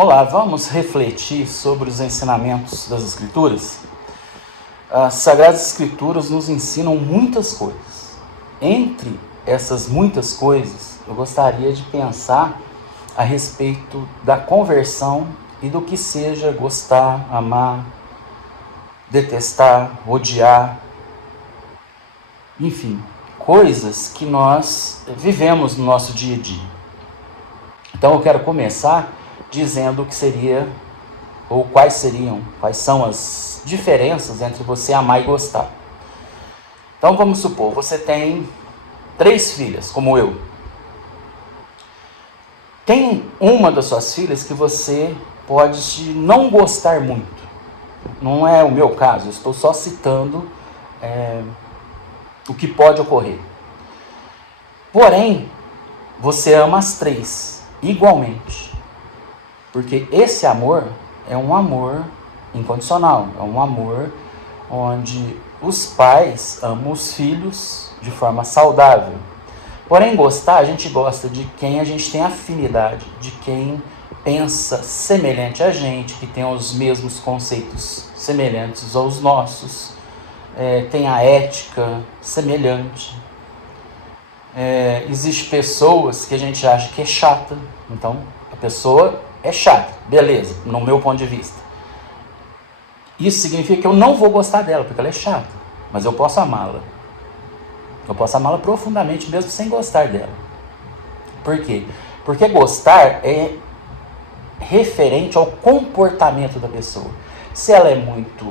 Olá, vamos refletir sobre os ensinamentos das Escrituras? As Sagradas Escrituras nos ensinam muitas coisas. Entre essas muitas coisas, eu gostaria de pensar a respeito da conversão e do que seja gostar, amar, detestar, odiar, enfim, coisas que nós vivemos no nosso dia a dia. Então eu quero começar dizendo o que seria, ou quais são as diferenças entre você amar e gostar. Então vamos supor, você tem 3 filhas, como eu. Tem uma das suas filhas que você pode não gostar muito. Não é o meu caso, eu estou só citando o que pode ocorrer. Porém, você ama as 3 igualmente. Porque esse amor é um amor incondicional, é um amor onde os pais amam os filhos de forma saudável. Porém, gostar, a gente gosta de quem a gente tem afinidade, de quem pensa semelhante a gente, que tem os mesmos conceitos semelhantes aos nossos, tem a ética semelhante. Existem pessoas que a gente acha que é chata, então a pessoa é chata, beleza, no meu ponto de vista. Isso significa que eu não vou gostar dela, porque ela é chata, mas eu posso amá-la. Eu posso amá-la profundamente, mesmo sem gostar dela. Por quê? Porque gostar é referente ao comportamento da pessoa. Se ela é muito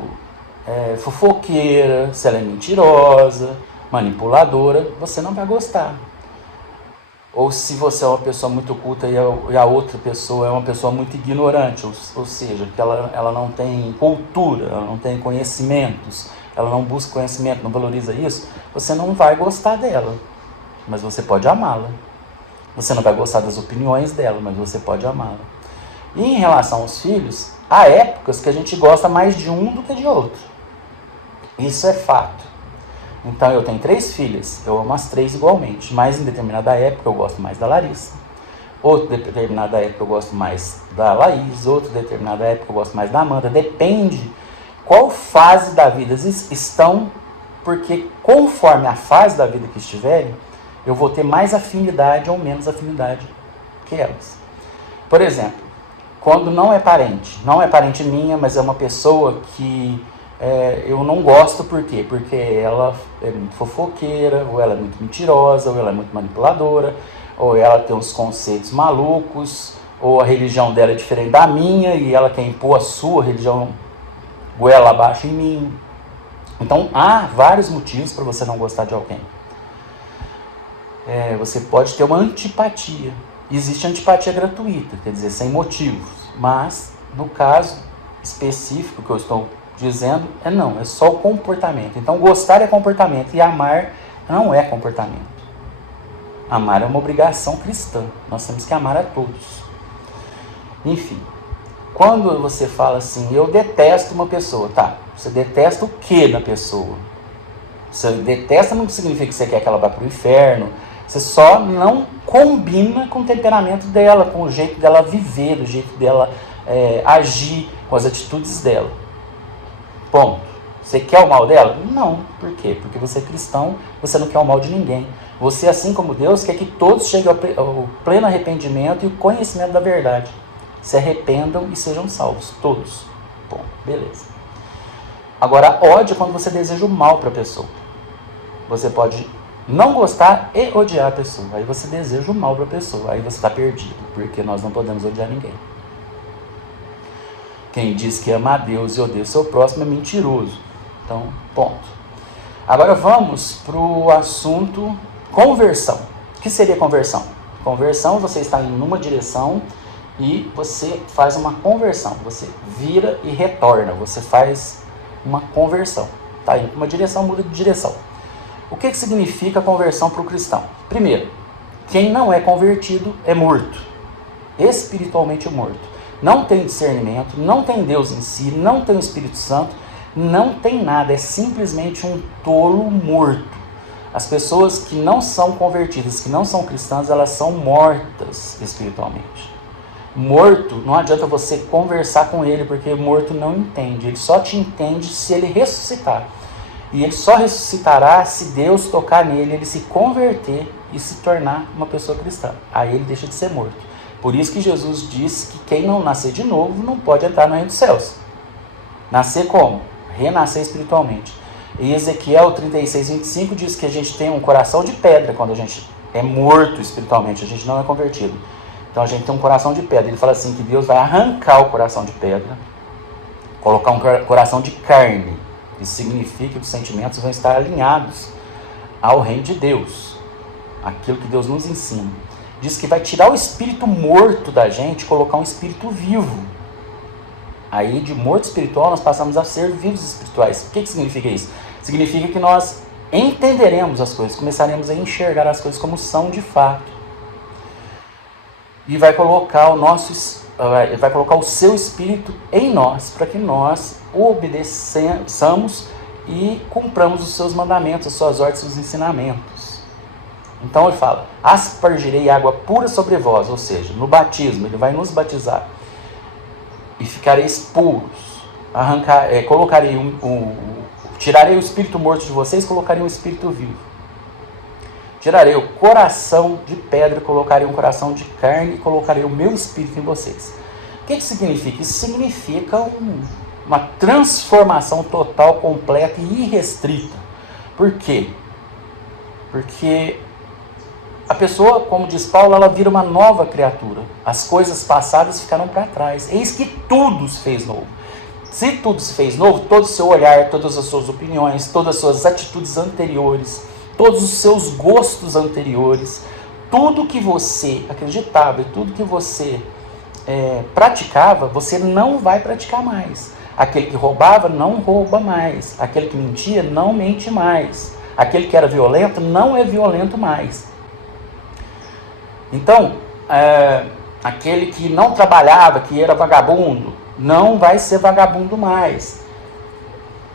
fofoqueira, se ela é mentirosa, manipuladora, você não vai gostar. Ou se você é uma pessoa muito culta e a outra pessoa é uma pessoa muito ignorante, ou seja, que ela não tem cultura, ela não tem conhecimentos, ela não busca conhecimento, não valoriza isso, você não vai gostar dela, mas você pode amá-la. Você não vai gostar das opiniões dela, mas você pode amá-la. E em relação aos filhos, há épocas que a gente gosta mais de um do que de outro. Isso é fato. Então eu tenho 3 filhas, eu amo as 3 igualmente, mas em determinada época eu gosto mais da Larissa, outra determinada época eu gosto mais da Laís, outra determinada época eu gosto mais da Amanda, depende qual fase da vida estão, porque conforme a fase da vida que estiverem, eu vou ter mais afinidade ou menos afinidade que elas. Por exemplo, quando não é parente minha, mas é uma pessoa que eu não gosto, por quê? Porque ela é muito fofoqueira, ou ela é muito mentirosa, ou ela é muito manipuladora, ou ela tem uns conceitos malucos, ou a religião dela é diferente da minha, e ela quer impor a sua religião goela abaixo em mim. Então há vários motivos para você não gostar de alguém. Você pode ter uma antipatia. Existe antipatia gratuita, quer dizer, sem motivos, mas no caso específico que eu estou dizendo, é só o comportamento. Então gostar é comportamento e amar não é comportamento. Amar é uma obrigação cristã, nós temos que amar a todos. Enfim, quando você fala assim, eu detesto uma pessoa, tá, você detesta o que na pessoa? Você detesta não significa que você quer que ela vá para o inferno, você só não combina com o temperamento dela, com o jeito dela viver, do jeito dela agir, com as atitudes dela. Ponto. Você quer o mal dela? Não. Por quê? Porque você é cristão, você não quer o mal de ninguém. Você, assim como Deus, quer que todos cheguem ao pleno arrependimento e o conhecimento da verdade. Se arrependam e sejam salvos. Todos. Bom, beleza. Agora, ódio é quando você deseja o mal para a pessoa. Você pode não gostar e odiar a pessoa. Aí você deseja o mal para a pessoa. Aí você está perdido, porque nós não podemos odiar ninguém. Quem diz que ama a Deus e odeia o seu próximo é mentiroso. Então, ponto. Agora vamos para o assunto conversão. O que seria conversão? Conversão, você está em uma direção e você faz uma conversão. Você vira e retorna. Você faz uma conversão. Está indo para uma direção, muda de direção. O que significa conversão para o cristão? Primeiro, quem não é convertido é morto. Espiritualmente morto. Não tem discernimento, não tem Deus em si, não tem o Espírito Santo, não tem nada, é simplesmente um tolo morto. As pessoas que não são convertidas, que não são cristãs, elas são mortas espiritualmente. Morto, não adianta você conversar com ele, porque morto não entende. Ele só te entende se ele ressuscitar. E ele só ressuscitará se Deus tocar nele, ele se converter e se tornar uma pessoa cristã. Aí ele deixa de ser morto. Por isso que Jesus disse que quem não nascer de novo não pode entrar no reino dos céus. Nascer como? Renascer espiritualmente. E Ezequiel 36:25 diz que a gente tem um coração de pedra quando a gente é morto espiritualmente, a gente não é convertido. Então a gente tem um coração de pedra. Ele fala assim que Deus vai arrancar o coração de pedra, colocar um coração de carne. Isso significa que os sentimentos vão estar alinhados ao reino de Deus, aquilo que Deus nos ensina. Diz que vai tirar o espírito morto da gente e colocar um espírito vivo. Aí de morto espiritual nós passamos a ser vivos espirituais. O que significa isso? Significa que nós entenderemos as coisas, começaremos a enxergar as coisas como são de fato. E vai colocar o seu espírito em nós, para que nós o obedeçamos e cumpramos os seus mandamentos, as suas ordens, os seus ensinamentos. Então ele fala, aspergirei água pura sobre vós, ou seja, no batismo, ele vai nos batizar, e ficareis puros. Tirarei o espírito morto de vocês, colocarei um espírito vivo. Tirarei o coração de pedra, colocarei um coração de carne e colocarei o meu espírito em vocês. O que significa? Isso significa uma transformação total, completa e irrestrita. Por quê? Porque a pessoa, como diz Paulo, ela vira uma nova criatura. As coisas passadas ficaram para trás. Eis que tudo se fez novo. Se tudo se fez novo, todo o seu olhar, todas as suas opiniões, todas as suas atitudes anteriores, todos os seus gostos anteriores, tudo que você acreditava e tudo que você praticava, você não vai praticar mais. Aquele que roubava, não rouba mais. Aquele que mentia, não mente mais. Aquele que era violento, não é violento mais. Então, aquele que não trabalhava, que era vagabundo, não vai ser vagabundo mais.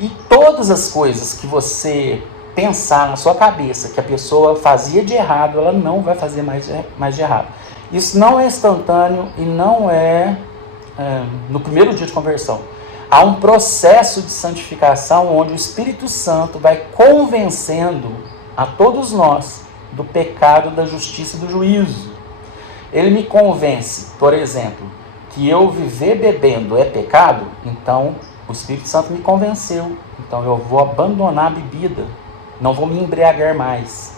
E todas as coisas que você pensar na sua cabeça que a pessoa fazia de errado, ela não vai fazer mais de errado. Isso não é instantâneo e não é no primeiro dia de conversão. Há um processo de santificação onde o Espírito Santo vai convencendo a todos nós do pecado, da justiça e do juízo. Ele me convence, por exemplo, que eu viver bebendo é pecado, então o Espírito Santo me convenceu. Então eu vou abandonar a bebida, não vou me embriagar mais.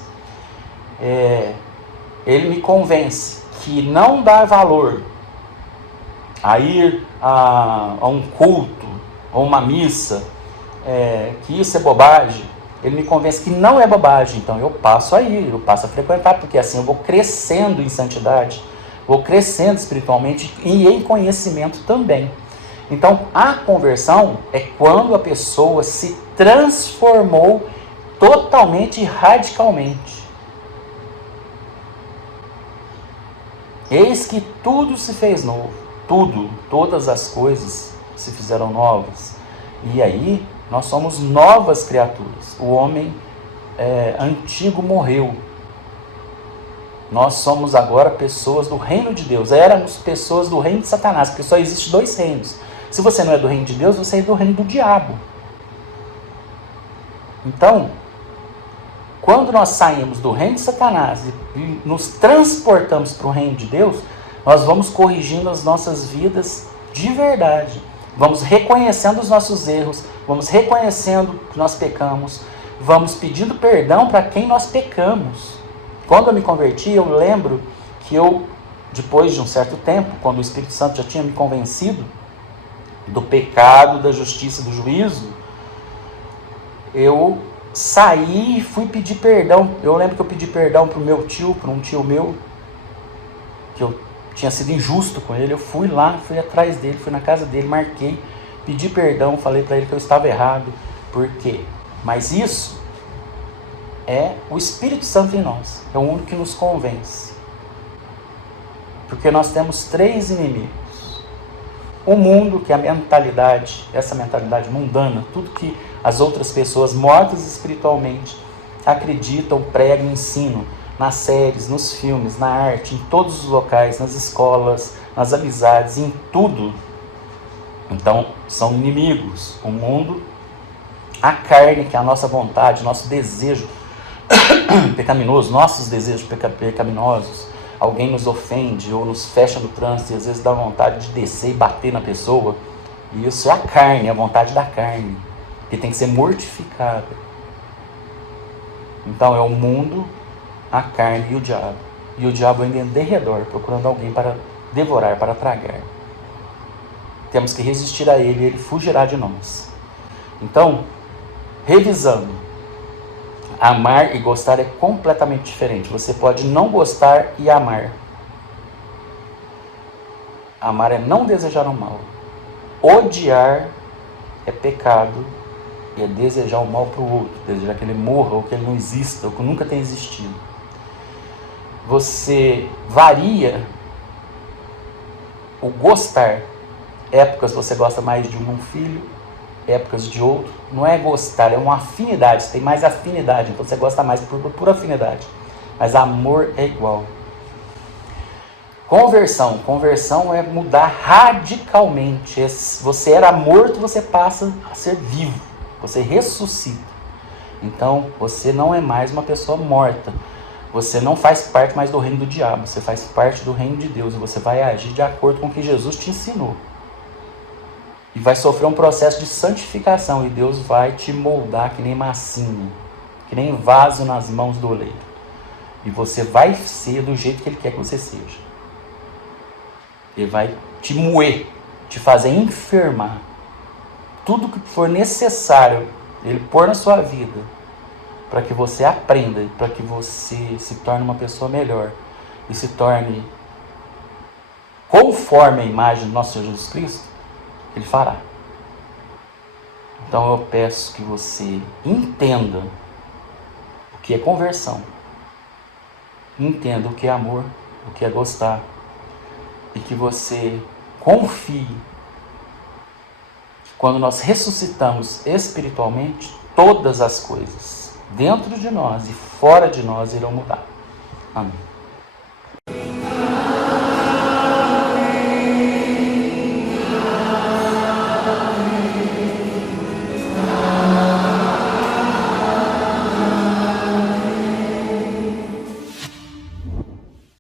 Ele me convence que não dá valor a ir a um culto, a uma missa, que isso é bobagem. Ele me convence que não é bobagem, então eu passo a ir, eu passo a frequentar, porque assim eu vou crescendo em santidade, vou crescendo espiritualmente e em conhecimento também. Então a conversão é quando a pessoa se transformou totalmente e radicalmente. Eis que tudo se fez novo, todas as coisas se fizeram novas. E aí nós somos novas criaturas. O homem antigo morreu. Nós somos agora pessoas do reino de Deus. Éramos pessoas do reino de Satanás, porque só existe 2 reinos. Se você não é do reino de Deus, você é do reino do diabo. Então, quando nós saímos do reino de Satanás e nos transportamos para o reino de Deus, nós vamos corrigindo as nossas vidas de verdade. Vamos reconhecendo os nossos erros, vamos reconhecendo que nós pecamos, vamos pedindo perdão para quem nós pecamos. Quando eu me converti, eu lembro que depois de um certo tempo, quando o Espírito Santo já tinha me convencido do pecado, da justiça e do juízo, eu saí e fui pedir perdão. Eu lembro que eu pedi perdão para um tio meu, que eu tinha sido injusto com ele. Eu fui lá, fui atrás dele, fui na casa dele, marquei, pedi perdão, falei para ele que eu estava errado. Por quê? Mas isso é o Espírito Santo em nós, é o único que nos convence. Porque nós temos 3 inimigos. O mundo, que é a mentalidade, essa mentalidade mundana, tudo que as outras pessoas mortas espiritualmente acreditam, pregam, ensinam, nas séries, nos filmes, na arte, em todos os locais, nas escolas, nas amizades, em tudo. Então, são inimigos. O mundo, a carne, que é a nossa vontade, nosso desejo pecaminoso, nossos desejos pecaminosos. Alguém nos ofende ou nos fecha no trânsito e às vezes dá vontade de descer e bater na pessoa. E isso é a carne, a vontade da carne, que tem que ser mortificada. Então é o mundo, a carne e o diabo. E o diabo ainda em derredor, procurando alguém para devorar, para tragar. Temos que resistir a ele e ele fugirá de nós. Então, revisando, amar e gostar é completamente diferente. Você pode não gostar e amar. Amar é não desejar o mal. Odiar é pecado e é desejar o mal para o outro, desejar que ele morra ou que ele não exista ou que nunca tenha existido. Você varia o gostar. Épocas você gosta mais de um filho, épocas de outro. Não é gostar, é uma afinidade. Você tem mais afinidade, então você gosta mais por afinidade. Mas amor é igual. Conversão é mudar radicalmente. Você era morto, você passa a ser vivo. Você ressuscita. Então, você não é mais uma pessoa morta. Você não faz parte mais do reino do diabo. Você faz parte do reino de Deus. E você vai agir de acordo com o que Jesus te ensinou. E vai sofrer um processo de santificação. E Deus vai te moldar que nem massinha. Que nem vaso nas mãos do oleiro. E você vai ser do jeito que Ele quer que você seja. Ele vai te moer, te fazer enfermar. Tudo que for necessário Ele pôr na sua vida, para que você aprenda, para que você se torne uma pessoa melhor e se torne conforme a imagem do nosso Senhor Jesus Cristo, Ele fará. Então eu peço que você entenda o que é conversão, entenda o que é amor, o que é gostar, e que você confie que quando nós ressuscitamos espiritualmente, todas as coisas dentro de nós e fora de nós irão mudar. Amém.